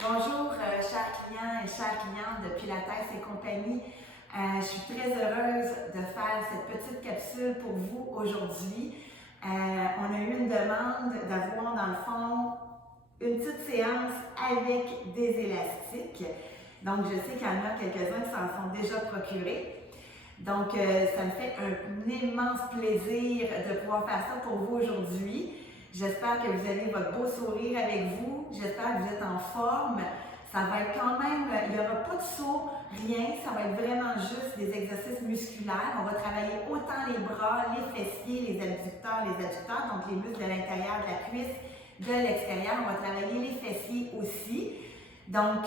Bonjour, chers clients et chères clientes de Pilates et compagnie. Je suis très heureuse de faire cette petite capsule pour vous aujourd'hui. On a eu une demande d'avoir, dans le fond, une petite séance avec des élastiques. Donc, je sais qu'il y en a quelques-uns qui s'en sont déjà procurés. Donc, ça me fait un immense plaisir de pouvoir faire ça pour vous aujourd'hui. J'espère que vous avez votre beau sourire avec vous. J'espère que vous êtes en forme. Ça va être quand même, il n'y aura pas de saut, rien. Ça va être vraiment juste des exercices musculaires. On va travailler autant les bras, les fessiers, les adducteurs, donc les muscles de l'intérieur de la cuisse, de l'extérieur. On va travailler les fessiers aussi. Donc,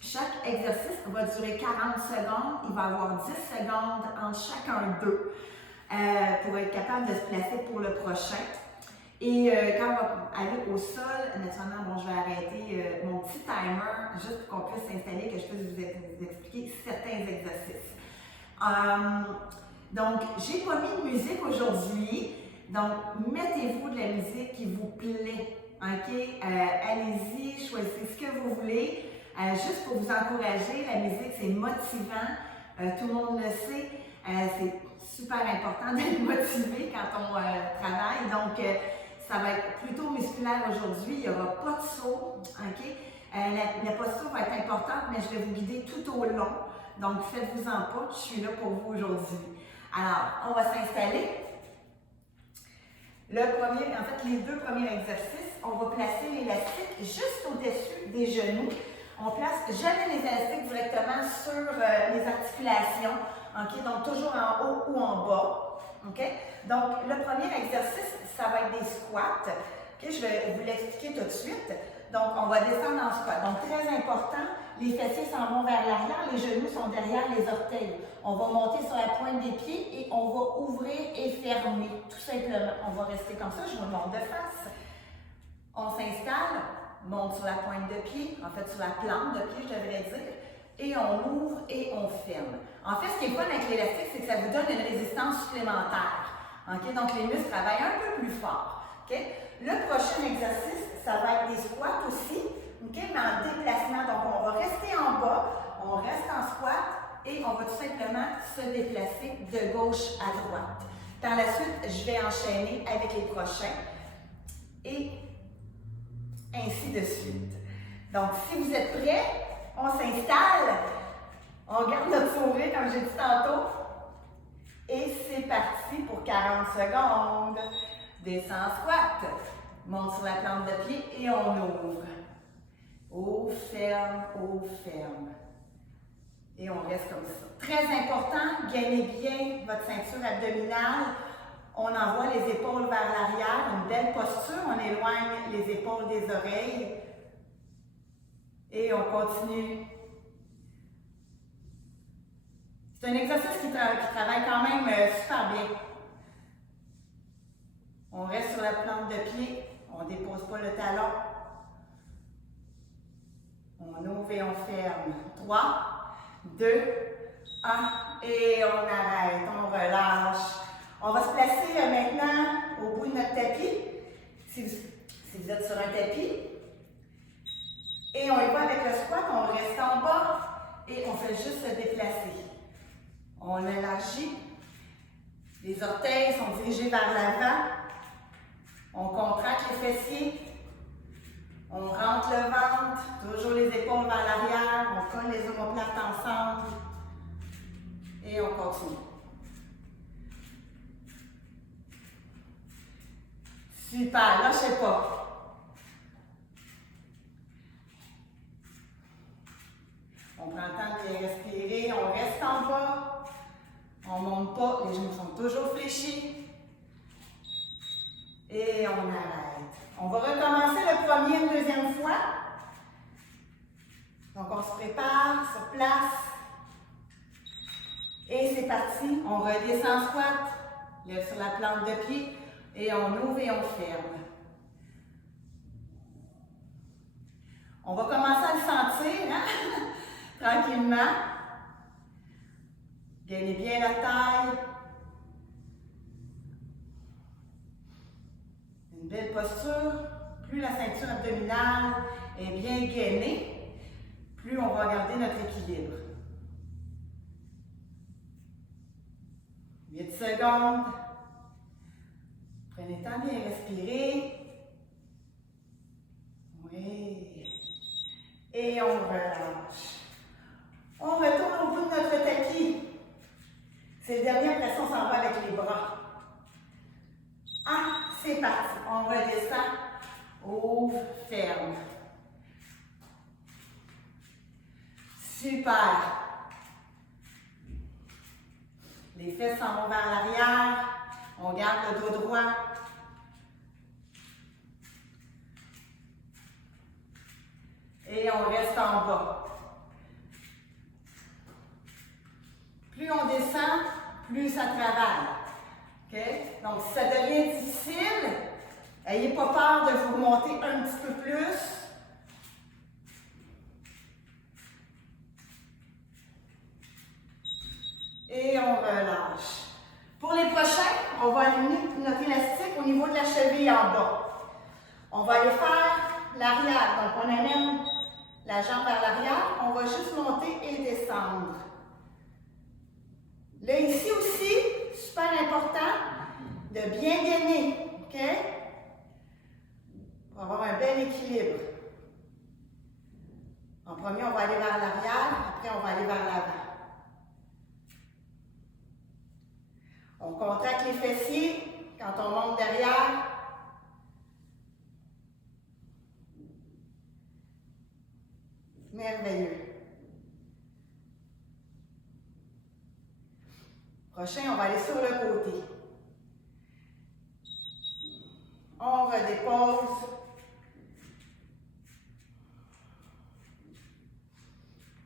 chaque exercice va durer 40 secondes. Il va y avoir 10 secondes entre chacun d'eux pour être capable de se placer pour le prochain. Et quand on va aller au sol, naturellement, je vais arrêter mon petit timer juste pour qu'on puisse s'installer, que je puisse vous expliquer certains exercices. Donc, j'ai pas mis de musique aujourd'hui, donc mettez-vous de la musique qui vous plaît, ok? Allez-y, choisissez ce que vous voulez. Juste pour vous encourager, la musique c'est motivant, tout le monde le sait, c'est super important d'être motivé quand on travaille, donc ça va être plutôt musculaire aujourd'hui, il n'y aura pas de saut, ok? La posture va être importante, mais je vais vous guider tout au long, donc faites-vous-en pas, je suis là pour vous aujourd'hui. Alors, on va s'installer. Le premier, en fait, les deux premiers exercices, on va placer l'élastique juste au-dessus des genoux. On place jamais les élastiques directement sur les articulations, ok? Donc toujours en haut ou en bas. Okay? Donc le premier exercice, ça va être des squats. Okay? Je vais vous l'expliquer tout de suite. Donc on va descendre en squat. Donc très important, les fessiers s'en vont vers l'arrière, les genoux sont derrière les orteils. On va monter sur la pointe des pieds et on va ouvrir et fermer, tout simplement. On va rester comme ça, je vous montre de face. On s'installe, monte sur la pointe de pied, en fait sur la plante de pied, je devrais dire, et on ouvre et on ferme. En fait, ce qui est fun avec l'élastique, c'est que ça vous donne une résistance supplémentaire. Okay? Donc, les muscles travaillent un peu plus fort. Okay? Le prochain exercice, ça va être des squats aussi, okay? Mais en déplacement. Donc, on va rester en bas, on reste en squat et on va tout simplement se déplacer de gauche à droite. Par la suite, je vais enchaîner avec les prochains. Et ainsi de suite. Donc, si vous êtes prêts, on s'installe, on garde notre sourire comme j'ai dit tantôt, et c'est parti pour 40 secondes. Descend squat, monte sur la plante de pied et on ouvre. Haut, ferme, et on reste comme ça. Très important, gagnez bien votre ceinture abdominale. On envoie les épaules vers l'arrière, une belle posture, on éloigne les épaules des oreilles et on continue. C'est un exercice qui travaille quand même super bien. On reste sur la plante de pied, on ne dépose pas le talon. On ouvre et on ferme. 3, 2, 1 et on arrête, on relâche. On va se placer maintenant au bout de notre tapis, si vous êtes sur un tapis. Et on y va avec le squat, on reste en bas et on fait juste se déplacer. On élargit, les orteils sont dirigés vers l'avant, on contracte les fessiers, on rentre le ventre, toujours les épaules vers l'arrière, on colle les omoplates ensemble et on continue. Super, lâchez pas. On prend le temps de bien respirer, on reste en bas, on ne monte pas, les genoux sont toujours fléchis. Et on arrête. On va recommencer le premier une deuxième fois. Donc on se prépare sur place. Et c'est parti, on redescend squat, lève sur la plante de pied. Et on ouvre et on ferme. On va commencer à le sentir, hein? Tranquillement. Gagnez bien la taille. Une belle posture. Plus la ceinture abdominale est bien gainée, plus on va garder notre équilibre. 8 secondes. Prenez le temps de bien respirer. Oui. Et on relâche. On retourne au bout de notre tapis. C'est le dernier, après ça, on s'en va avec les bras. C'est parti. On redescend. Ouvre, ferme. Super. Les fesses s'en vont vers l'arrière. On garde le dos droit. Et on reste en bas. Plus on descend, plus ça travaille. Okay? Donc, si ça devient difficile, n'ayez pas peur de vous remonter un petit peu plus. Et on relâche. Pour les prochains, on va amener notre élastique au niveau de la cheville en bas. On va aller faire l'arrière. Donc, on amène la jambe vers l'arrière. On va juste monter et descendre. Là, ici aussi, super important de bien gainer. OK? Pour avoir un bel équilibre. En premier, on va aller vers l'arrière. Après, on va aller vers l'avant. On contracte les fessiers quand on monte derrière. Merveilleux. Prochain, on va aller sur le côté. On redépose.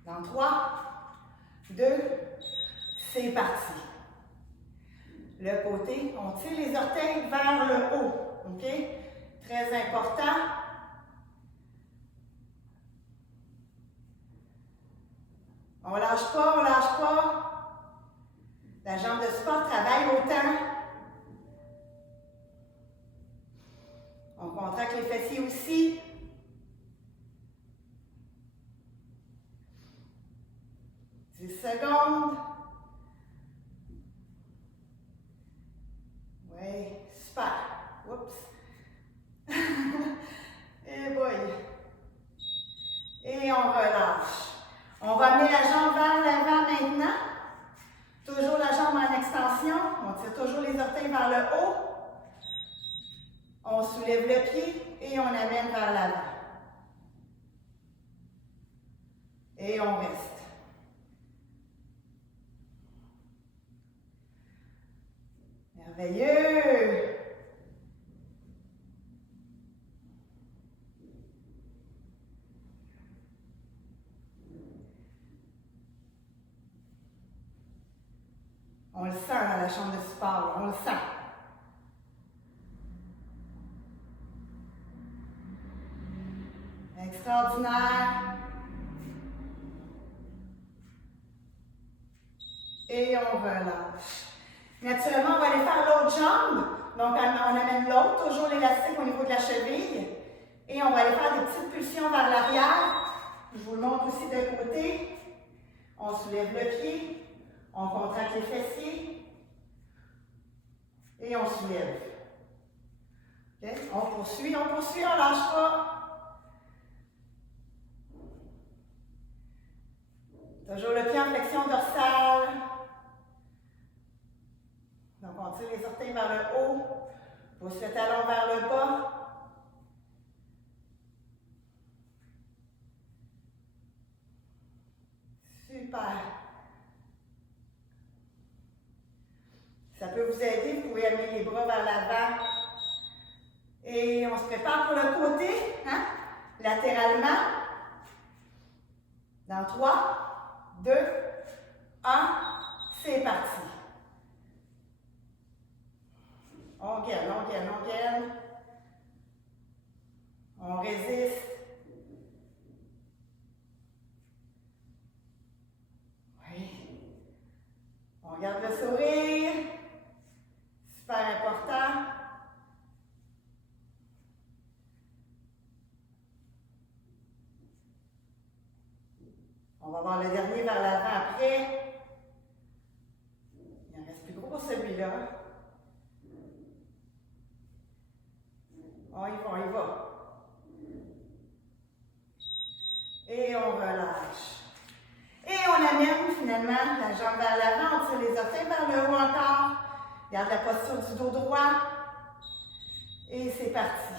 Dans 3, 2, c'est parti. Le côté, on tire les orteils vers le haut. OK? Très important. On lâche pas, on lâche pas. La jambe de sport travaille autant. On contracte les fessiers aussi. Secondes. Oui, super. Oups. Et boy. Et on relâche. On va amener la jambe vers l'avant maintenant. Toujours la jambe en extension. On tire toujours les orteils vers le haut. On soulève le pied et on amène vers l'avant. Et on reste. Merveilleux! On le sent dans la chambre de sport, on le sent. Extraordinaire. Et on relâche. Naturellement, on va aller faire l'autre jambe. Donc, on amène l'autre, toujours l'élastique au niveau de la cheville. Et on va aller faire des petites pulsions vers l'arrière. Je vous le montre aussi de côté. On soulève le pied. On contracte les fessiers. Et on soulève. Okay? On poursuit, on lâche pas. Toujours le pied en flexion dorsale. Donc, on tire les orteils vers le haut, pousse le talon vers le bas. Super. Ça peut vous aider, vous pouvez amener les bras vers l'avant. Et on se prépare pour le côté, hein? Latéralement. Dans 3, 2, 1, c'est parti. On gaine, on gaine, on gaine. On résiste. Oui. On garde le sourire. Super important. On va voir le dernier vers l'avant après. Il en reste plus gros pour celui-là. On y va, on y va. Et on relâche. Et on amène finalement la jambe vers l'avant, on tire les orteils vers le haut encore. Garde la posture du dos droit. Et c'est parti.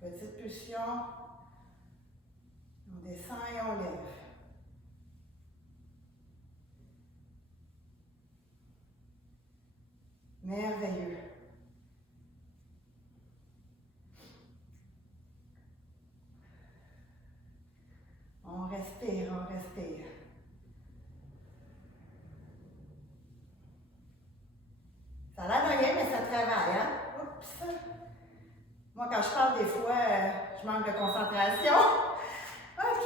Petite pulsion. On descend et on lève. Merveilleux. On respire, on respire. Ça a l'air de rien, mais ça travaille, hein? Oups! Moi, quand je parle, des fois, je manque de concentration. OK,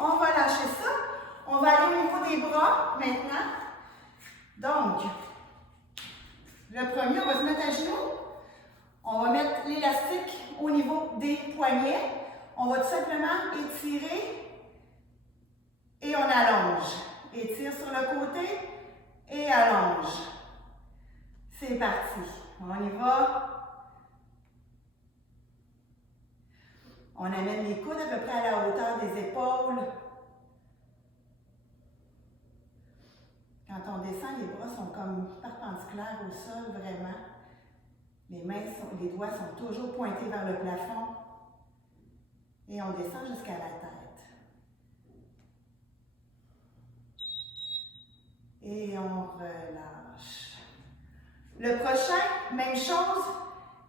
on va lâcher ça. On va aller au niveau des bras maintenant. Donc, le premier, on va se mettre à genoux. On va mettre l'élastique au niveau des poignets. On va tout simplement étirer et on allonge. Étire sur le côté et allonge. C'est parti. On y va. On amène les coudes à peu près à la hauteur des épaules. Quand on descend, les bras sont comme perpendiculaires au sol, vraiment. Les doigts sont toujours pointés vers le plafond. Et on descend jusqu'à la tête. Et on relâche. Le prochain, même chose.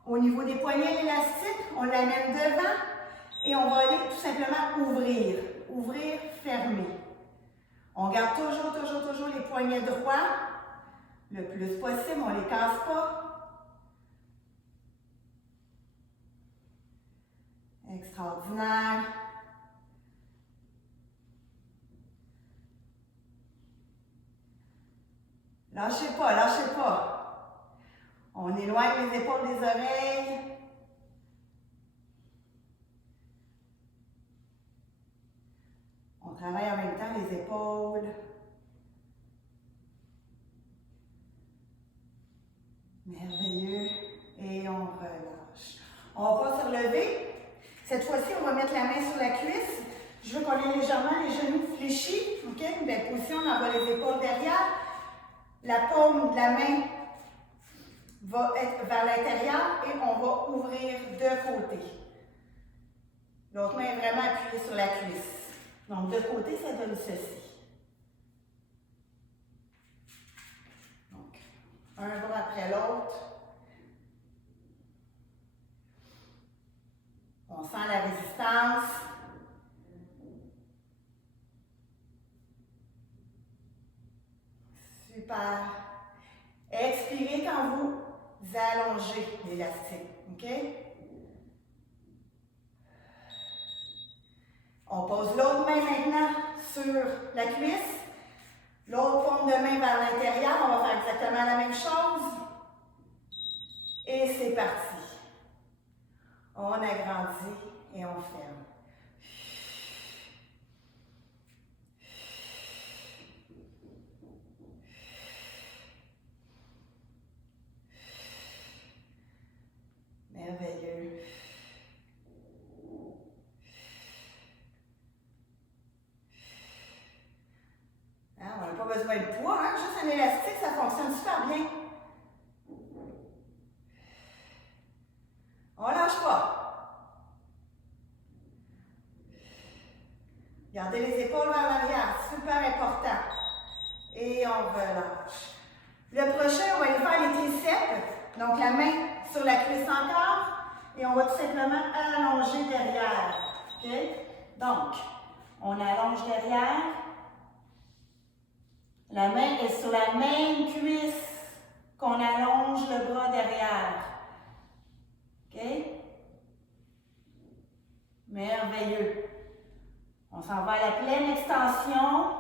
Au niveau des poignets élastiques, on l'amène devant. Et on va aller tout simplement ouvrir. Ouvrir, fermer. On garde toujours les poignets droits. Le plus possible, on ne les casse pas. Extraordinaire. Lâchez pas, lâchez pas. On éloigne les épaules des oreilles. On travaille en même temps les épaules. Merveilleux. Et on relâche. On va pas se relever. Cette fois-ci, on va mettre la main sur la cuisse. Je veux qu'on ait légèrement les genoux fléchis. OK? Une belle position. On envoie les épaules derrière. La paume de la main va être vers l'intérieur et on va ouvrir de côté. L'autre main est vraiment appuyée sur la cuisse. Donc, de côté, ça donne ceci. Donc, un bras après l'autre. On sent la résistance. Super. Expirez quand vous allongez l'élastique. OK? On pose l'autre main maintenant sur la cuisse. L'autre paume de main vers l'intérieur. On va faire exactement la même chose. Et c'est parti. On agrandit et on ferme. Merveilleux. Hein, on n'a pas besoin de poids, hein? Juste un élastique, ça fonctionne super bien. On ne lâche pas. Gardez les épaules vers l'arrière, super important. Et on relâche. Le prochain, on va aller faire les triceps. Donc la main sur la cuisse encore. Et on va tout simplement allonger derrière. OK? Donc, on allonge derrière. La main est sur la même cuisse qu'on allonge le bras derrière. OK? Merveilleux. On s'en va à la pleine extension.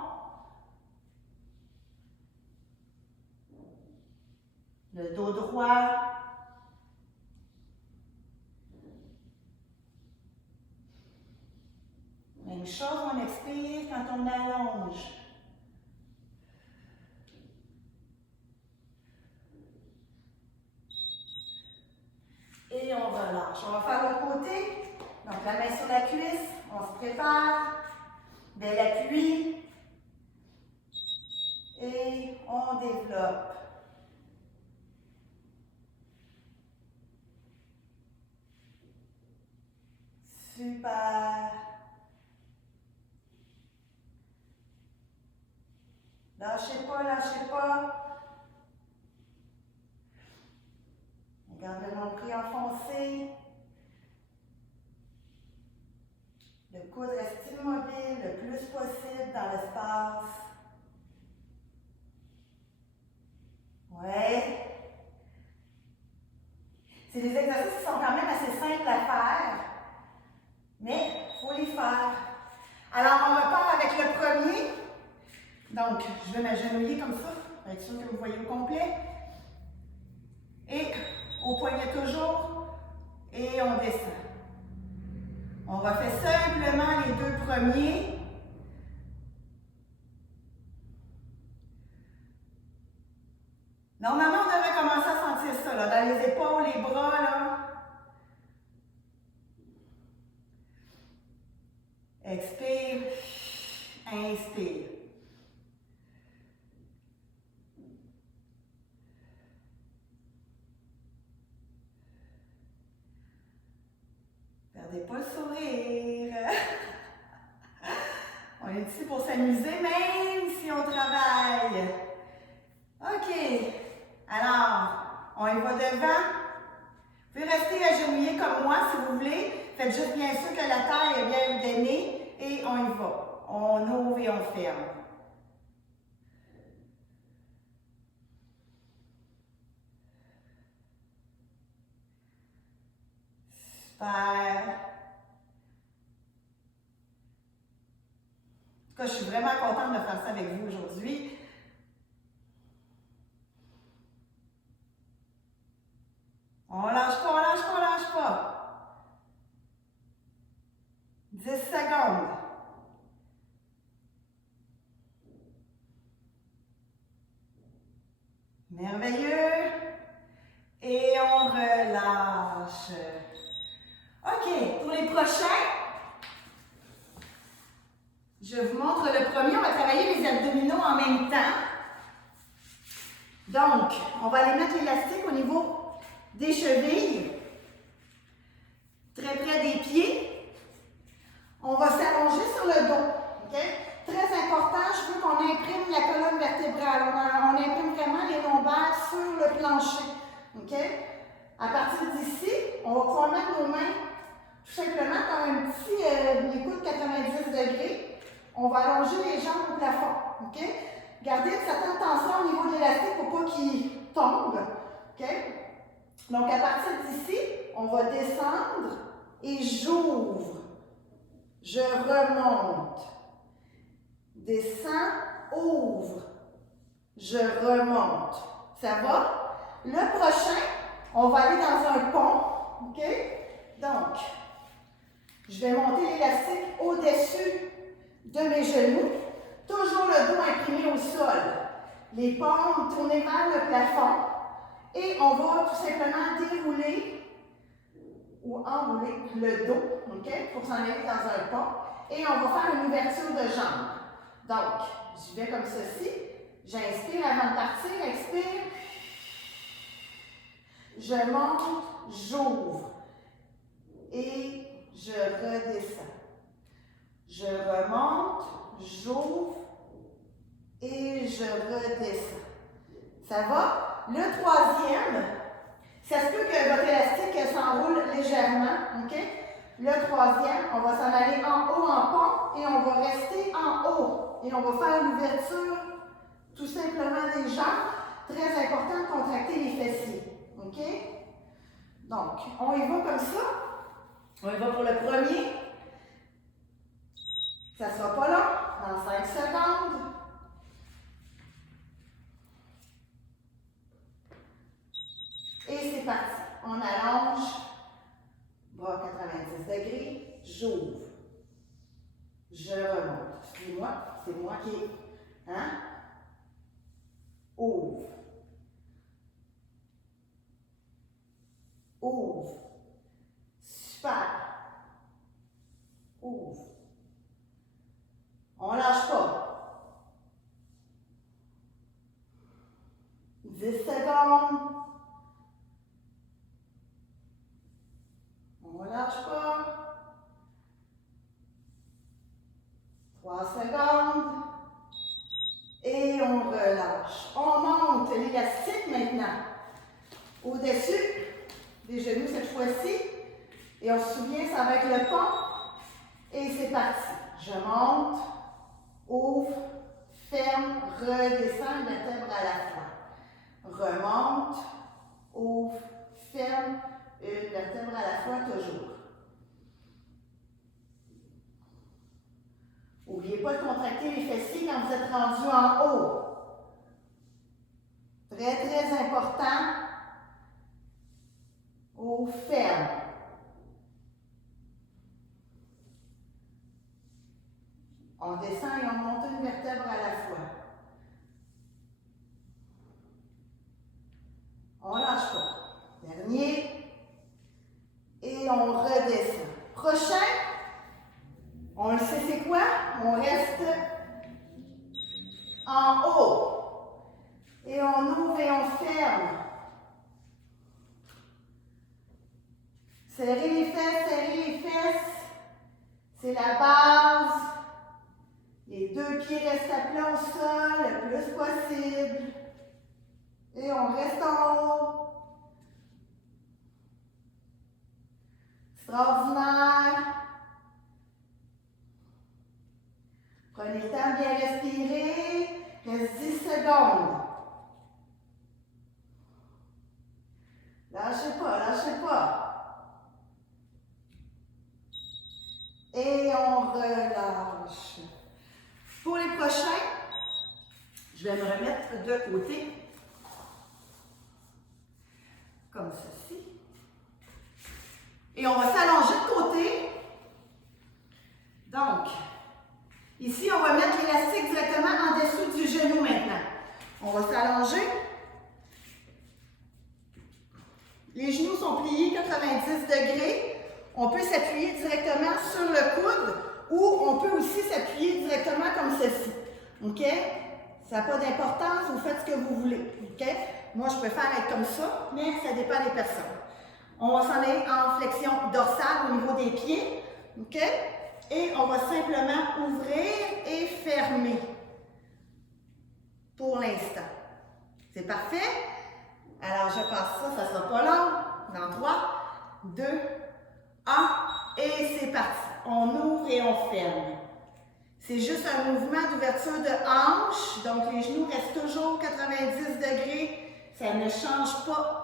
Le dos droit. Même chose, on expire quand on allonge. Et on relâche. On va faire l'autre côté. Donc la main sur la cuisse, on se prépare. Bel appui. Et on développe. Super. Lâchez pas, lâchez pas. Gardez le nombril enfoncé. Le coude reste immobile le plus possible dans l'espace. Ouais. C'est des exercices qui sont quand même assez simples à faire, mais il faut les faire. Alors, on repart avec le premier. Donc, je vais m'agenouiller comme ça, pour être sûr que vous voyez au complet. Et au poignet toujours, et on descend. On refait simplement les deux premiers. Normalement, on devrait commencer à sentir ça, là, dans les épaules, les bras, là. Expire, inspire. Perdez pas le sourire. On est ici pour s'amuser, même si on travaille. OK. Alors, on y va devant. Vous pouvez rester agenouillé comme moi si vous voulez. Faites juste bien sûr que la taille est bien donnée et on y va. On ouvre et on ferme. Super. En tout cas, je suis vraiment contente de faire ça avec vous aujourd'hui. On lâche pas, on lâche pas, on lâche pas. 10 secondes. Merveilleux. Et on relâche. OK, pour les prochains, je vous montre le premier. On va travailler les abdominaux en même temps. Donc, on va aller mettre l'élastique au niveau des chevilles, très près des pieds. On va s'allonger sur le dos. Okay? Très important, je veux qu'on imprime la colonne vertébrale. On imprime vraiment les lombaires sur le plancher. Okay? À partir d'ici, on va pouvoir mettre nos mains tout simplement comme un petit écoute 90 degrés. On va allonger les jambes au plafond. Okay? Gardez une certaine tension au niveau de l'élastique pour pas qu'il tombe. Okay? Donc, à partir d'ici, on va descendre et j'ouvre. Je remonte. Descends, ouvre. Je remonte. Ça va? Le prochain, on va aller dans un pont. OK? Donc, je vais monter l'élastique au-dessus de mes genoux. Toujours le dos imprimé au sol. Les paumes tournées vers le plafond. Et on va tout simplement dérouler ou enrouler le dos, okay, pour s'en aller dans un pont. Et on va faire une ouverture de jambes. Donc, je vais comme ceci. J'inspire avant de partir, expire. Je monte, j'ouvre. Et je redescends. Je remonte, j'ouvre. Et je redescends. Ça va? Le troisième, ça se peut que votre élastique s'enroule légèrement, OK? Le troisième, on va s'en aller en haut en pont et on va rester en haut. Et on va faire l'ouverture tout simplement des jambes. Très important de contracter les fessiers, OK? Donc, on y va comme ça. On y va pour le premier. Ça ne sera pas long, dans 5 secondes. Et c'est parti. On allonge, bras 90 degrés, j'ouvre. Je remonte. Excusez-moi, c'est moi qui... Hein? Ouvre. Ouvre. Super. Ouvre. On ne lâche pas. 10 secondes. On ne lâche pas. 3 secondes. Et on relâche. On monte l'élastique maintenant. Au-dessus des genoux cette fois-ci. Et on se souvient, ça va être le pont. Et c'est parti. Je monte, ouvre, ferme, redescends, vertèbre à la fois. Remonte, ouvre, ferme, une vertèbre à la fois, toujours. N'oubliez pas de contracter les fessiers quand vous êtes rendu en haut. Très, très important. Ouvre, ferme. On descend et on monte une vertèbre à la fois. On ne lâche pas. Dernier. Et on redescend. Prochain. On le sait c'est quoi? On reste en haut. Et on ouvre et on ferme. Serrez les fesses, serrez les fesses. C'est la base. Les deux pieds restent à plat au sol le plus possible. Et on reste en haut. Extraordinaire. Prenez le temps de bien respirer. Reste 10 secondes. Lâchez pas, lâchez pas. Et on relâche. Pour les prochains, je vais me remettre de côté. Comme ceci. Et on va s'allonger de côté. Donc, ici, on va mettre l'élastique directement en dessous du genou maintenant. On va s'allonger. Les genoux sont pliés 90 degrés. On peut s'appuyer directement sur le coude ou on peut aussi s'appuyer directement comme ceci. OK? Ça n'a pas d'importance, vous faites ce que vous voulez. OK? Moi, je préfère être comme ça, mais ça dépend des personnes. On va s'en aller en flexion dorsale au niveau des pieds. OK? Et on va simplement ouvrir et fermer. Pour l'instant. C'est parfait? Alors, je passe ça, ça ne sera pas long. Dans 3, 2, 1, et c'est parti. On ouvre et on ferme. C'est juste un mouvement d'ouverture de hanche, donc les genoux restent toujours 90 degrés. Ça ne change pas.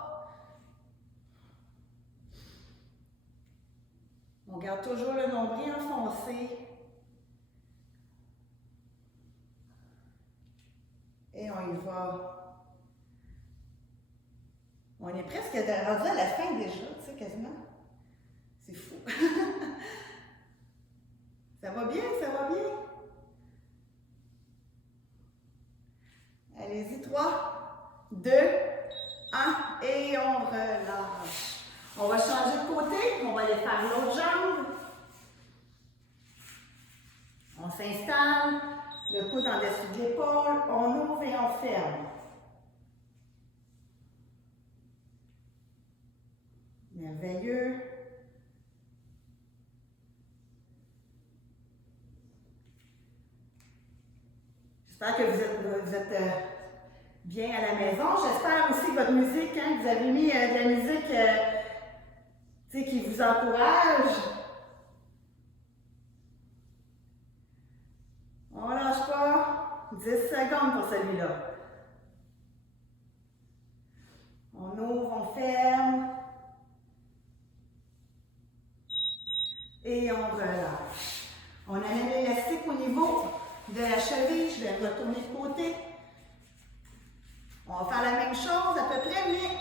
On garde toujours le nombril enfoncé. Et on y va. On est presque rendu à la fin déjà, tu sais, quasiment. C'est fou. Ça va bien, ça va bien. Allez-y, 3, 2, 1, et on relâche. On va changer de côté, on va aller faire l'autre jambe. On s'installe, le coude en dessous de l'épaule, on ouvre et on ferme. Merveilleux. J'espère que vous êtes bien à la maison. J'espère aussi que votre musique, hein, que vous avez mis de la musique qui vous encourage. On ne lâche pas. 10 secondes pour celui-là. On ouvre, on ferme. Et on relâche. On amène l'élastique au niveau de la cheville. Je vais retourner de côté. On va faire la même chose à peu près, mais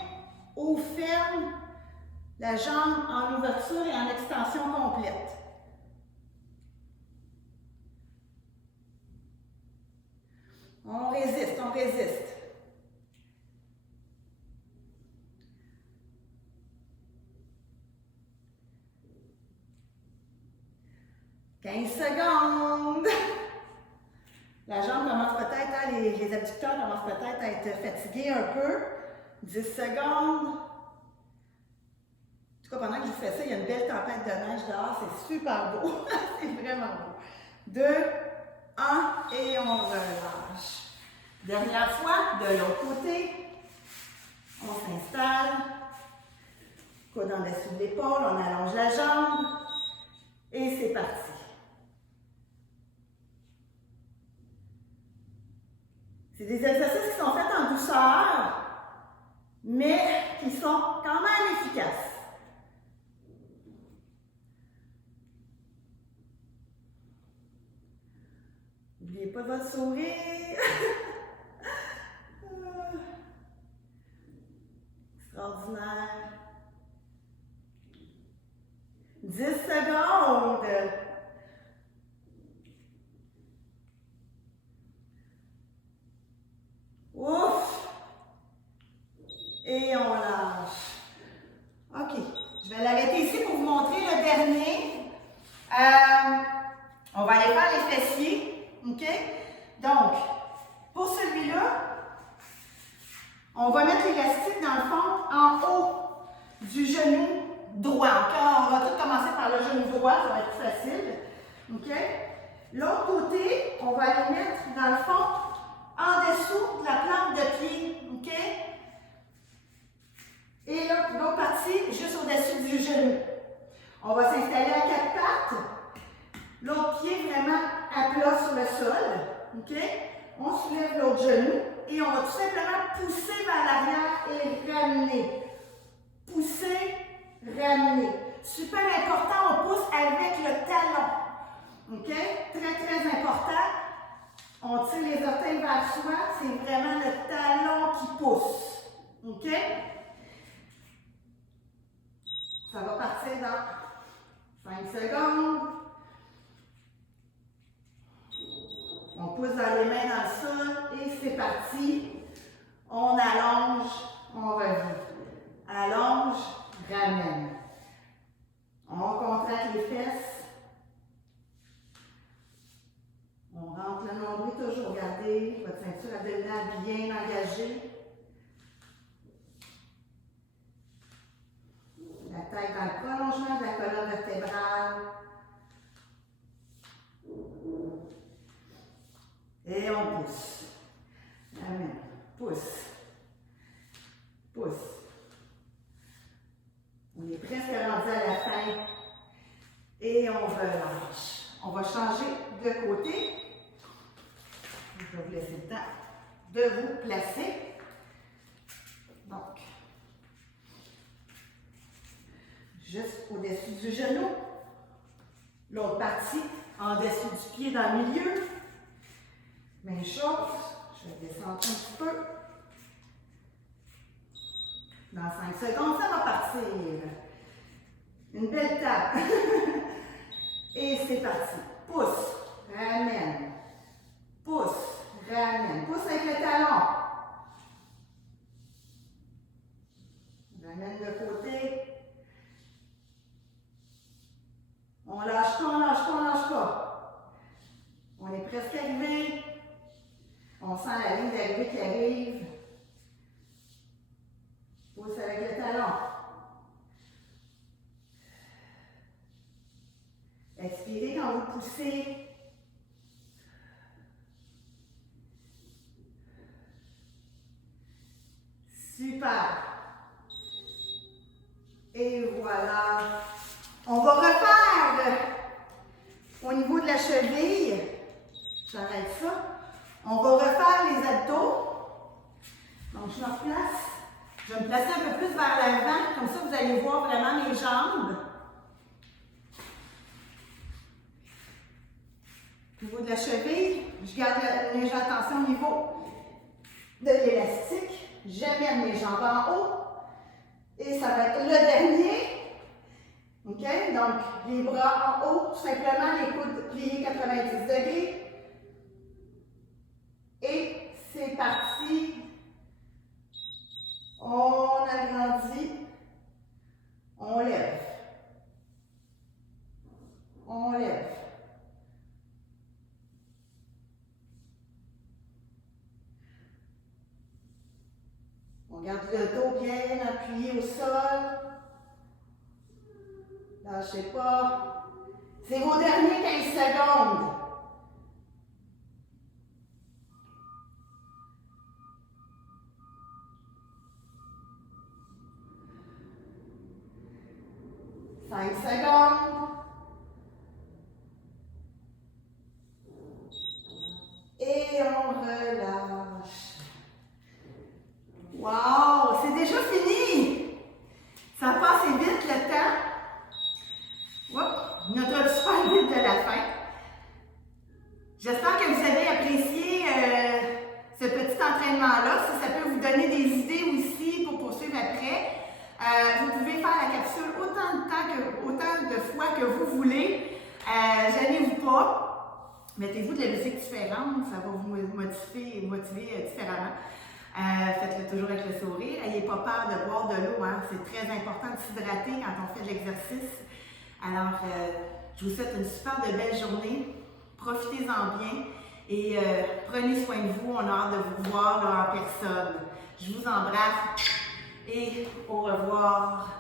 on ferme la jambe en ouverture et en extension complète. On résiste, on résiste. « 15 secondes. La jambe commence peut-être, hein, les abducteurs commencent peut-être à être fatigués un peu. 10 secondes. En tout cas, pendant que je vous fais ça, il y a une belle tempête de neige dehors. C'est super beau. C'est vraiment beau. 2, 1 et on relâche. Dernière fois, de l'autre côté. On s'installe. Coude en dessous de l'épaule, on allonge la jambe. Et c'est parti. C'est des exercices qui sont faits en douceur, mais qui sont quand même efficaces. N'oubliez pas votre sourire. Extraordinaire. 10 secondes. Ouf! Et on lâche. OK. Je vais l'arrêter ici pour vous montrer le dernier. On va aller faire les fessiers. OK? Donc, pour celui-là, on va mettre l'élastique dans le fond en haut du genou droit. OK? On va tout commencer par le genou droit, ça va être plus facile. OK? L'autre côté, on va aller mettre dans le fond en dessous de la plante de pied. OK? Et l'autre partie, juste au-dessus du genou. On va s'installer à 4 pattes. L'autre pied vraiment à plat sur le sol. OK? On soulève l'autre genou et on va tout simplement pousser vers l'arrière et ramener. Pousser, ramener. Super important, on pousse avec le talon. OK? Très, très important. On tire les orteils vers soi, c'est vraiment le talon qui pousse. OK? Ça va partir dans 5 secondes. On pousse dans les mains dans le sol et c'est parti. On allonge, on revient. Allonge, ramène. On contracte les fesses. On rentre le nombril, toujours gardez votre ceinture abdominale bien engagée. La tête dans le prolongement de la colonne vertébrale. Et on pousse. Amen. Pousse. Pousse. On est presque rendu à la fin. Et on relâche. On va changer de côté. Je vais vous laisser le temps de vous placer. Donc, juste au-dessus du genou. L'autre partie en dessous du pied dans le milieu. Même chose. Je vais descendre un petit peu. Dans 5 secondes, ça va partir. Une belle tape. Et c'est parti. Pousse, ramène. Pousse, ramène. Pousse avec le talon. Ramène de côté. On lâche pas, on lâche pas, on lâche pas. On est presque arrivé. On sent la ligne d'arrivée qui arrive. Pousse avec le talon. Expirez quand vous poussez. Super. Et voilà. On va refaire au niveau de la cheville. J'arrête ça. On va refaire les abdos. Donc, je me replace. Je vais me placer un peu plus vers l'avant. Comme ça, vous allez voir vraiment mes jambes. Au niveau de la cheville, je garde une légère tension au niveau de l'élastique. J'amène mes jambes en haut. Et ça va être le dernier. OK? Donc, les bras en haut, tout simplement, les coudes pliés 90 degrés. Et C'est parti. On agrandit. On lève. On lève. On garde le dos bien appuyé au sol. Lâchez pas. C'est vos derniers 15 secondes. Cinq secondes. Et on relâche. Wow, c'est déjà fini. Ça passe vite le temps. Notre super vite de la fin. J'espère que vous avez apprécié ce petit entraînement-là. Si ça peut vous donner des idées aussi pour poursuivre après. Vous pouvez faire la capsule autant de fois que vous voulez. Gênez-vous pas. Mettez-vous de la musique différente, ça va vous motiver différemment. Faites-le toujours avec le sourire. N'ayez pas peur de boire de l'eau. Hein. C'est très important de s'hydrater quand on fait de l'exercice. Alors, je vous souhaite une super de belle journée. Profitez-en bien et prenez soin de vous. On a hâte de vous voir là, en personne. Je vous embrasse et au revoir.